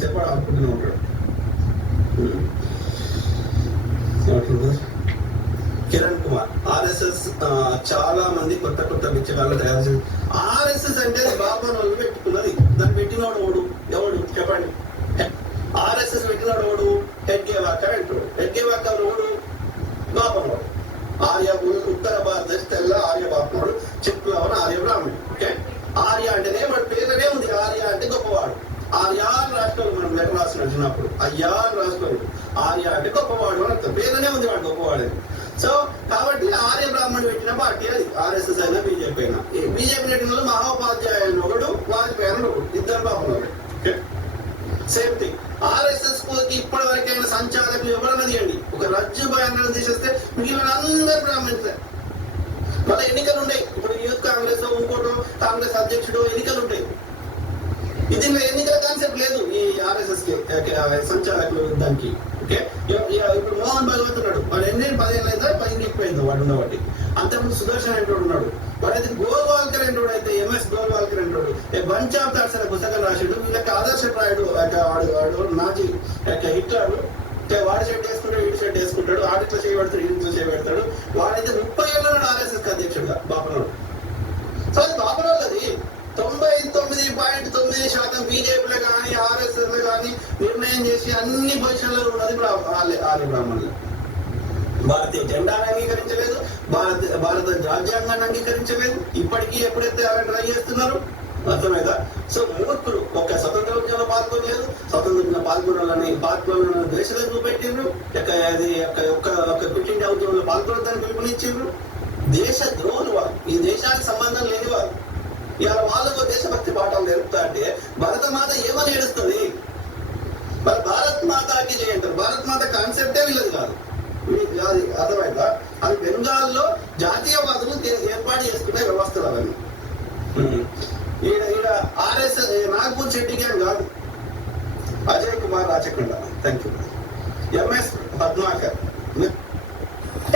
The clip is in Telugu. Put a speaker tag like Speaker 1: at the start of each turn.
Speaker 1: సేపు ఆడుకుంటూనే ఉంటాడు. కిరణ్ కుమార్ ఆర్ఎస్ఎస్ చాలా మంది కొత్త కొత్త బిచ్చగాళ్ళు తయారు చేసి ఆర్ఎస్ఎస్ అంటే బాబా వాళ్ళు పెట్టుకున్నది. దాన్ని పెట్టినోడు ఓడు ఎవడు? చెప్పండి. ఆర్ఎస్ఎస్ పెట్టినాడు ఓడు హెడ్గే వాకర్ అంటాడు. హెడ్గే వాకర్ ఓడు బాపనోడు ఆర్య ఉత్తర భారతదేశ తెల్ల ఆర్య బాపనోడు చెప్పులవన ఆర్య బ్రాహ్మణుడు ఓకే ఆర్య అంటేనే వాడి పేరునే ఉంది ఆర్య అంటే గొప్పవాడు ఆర్య అని మనం లెక్క రాసిన చిన్నప్పుడు. అయ్యా అని ఆర్య అంటే గొప్పవాడు అని అర్థం. పేదనే ఉంది వాడు గొప్పవాడు. అని సో కాబట్టి ఆర్య బ్రాహ్మణుడు పెట్టిన పార్టీ అది. ఆర్ఎస్ఎస్ అయినా బీజేపీ అయినా. బీజేపీ పెట్టిన వాళ్ళు మహోపాధ్యాయ ఒకడు వాజ్పేయి అని ఒకడు ఇద్దరు బాబులు ఓకే? Same thing. ఆర్ఎస్ఎస్కి ఇప్పటి వరకైనా సంచాలకులు ఎవరన్నా తీయండి. ఒక రజ్జు భయాన్ని తీసేస్తే మిగిలిన అందరు బ్రాహ్మణులే. మళ్ళీ ఎన్నికలు ఉంటాయి ఇప్పుడు యూత్ కాంగ్రెస్ ఇంకోటో కాంగ్రెస్ అధ్యక్షుడు ఎన్నికలు ఉంటాయి ఇది ఆర్ఎస్ఎస్కి సంచాలకులు దానికి ఓకే? ఇప్పుడు మోహన్ భగవత్ ఉన్నాడు. వాడు ఎన్ని పదిహేను అయితే పైకి ఎక్కిపోయింది వాడు ఉన్నవాటి అంతకుముందు సుదర్శన్ అంటోడు ఉన్నాడు. వాడైతే గోల్వాల్కర్ అంటోడు అయితే ఎంఎస్ గోల్వాల్కర్ అంటోడు బంచ్ ఆఫ్ థాట్స్ అనే పుస్తకం రాశాడు వీళ్ళకి ఆదర్శ రాయుడు వాడు వాడు నాజీ యొక్క హిట్లర్ వాడి వాడు షర్ట్ వేసుకుంటాడు వీడు షర్ట్ వేసుకుంటాడు. ఆడిట్లో చేయబడతాడు ఈడిట్లో చేయబడతాడు వాడైతే ముప్పై ఏళ్ళ ఆర్ఎస్ఎస్ అధ్యక్షుడుగా బాపనోడు. సో అది బాబురావు అది తొంభై తొమ్మిది పాయింట్ తొమ్మిది శాతం బీజేపీలో కానీ ఆర్ఎస్ నిర్ణయం చేసి అన్ని పొజిషన్లో ఉన్నది బ్రా- ఆర్య బ్రాహ్మణులు. భారతీయ జెండాను అంగీకరించలేదు భారత భారత రాజ్యాంగాన్ని అంగీకరించలేదు ఇప్పటికీ ఎప్పుడైతే అలా ట్రై చేస్తున్నారు అర్థమైందా? సో మూర్ఖులు ఒక స్వతంత్ర ఉద్యమంలో పాల్గొనలేదు స్వతంత్ర పాల్గొనాలని పాల్గొనాలని దేశంలో చూపెట్టిండ్రు ఇక అది ఒక- ఒక క్విట్ ఇండియా ఉద్యమంలో పాల్గొనడానికి పిలుపునిచ్చిండ్రు. దేశ ద్రోహులు వారు ఈ దేశానికి సంబంధం లేని వారు. ఇవాళ వాళ్ళకు దేశభక్తి పాఠాలు నేర్పుతా అంటే భరతమాత ఏమని ఏడుస్తుంది? మరి భారత్ మాతాకి చేయంటారు భారత్ మాత కాన్సెప్టే వీళ్ళది కాదు. అది అర్థమైందా? అది బెంగాల్లో జాతీయవాదులు ఏర్పాటు చేసుకునే వ్యవస్థలు అవన్నీ. ఈడ ఈడ ఆర్ఎస్ నాగపూర్ శెట్టి గ్యాంగ్ కాదు. Ajay Kumar Rachakonda. Thank you MS Padmakar.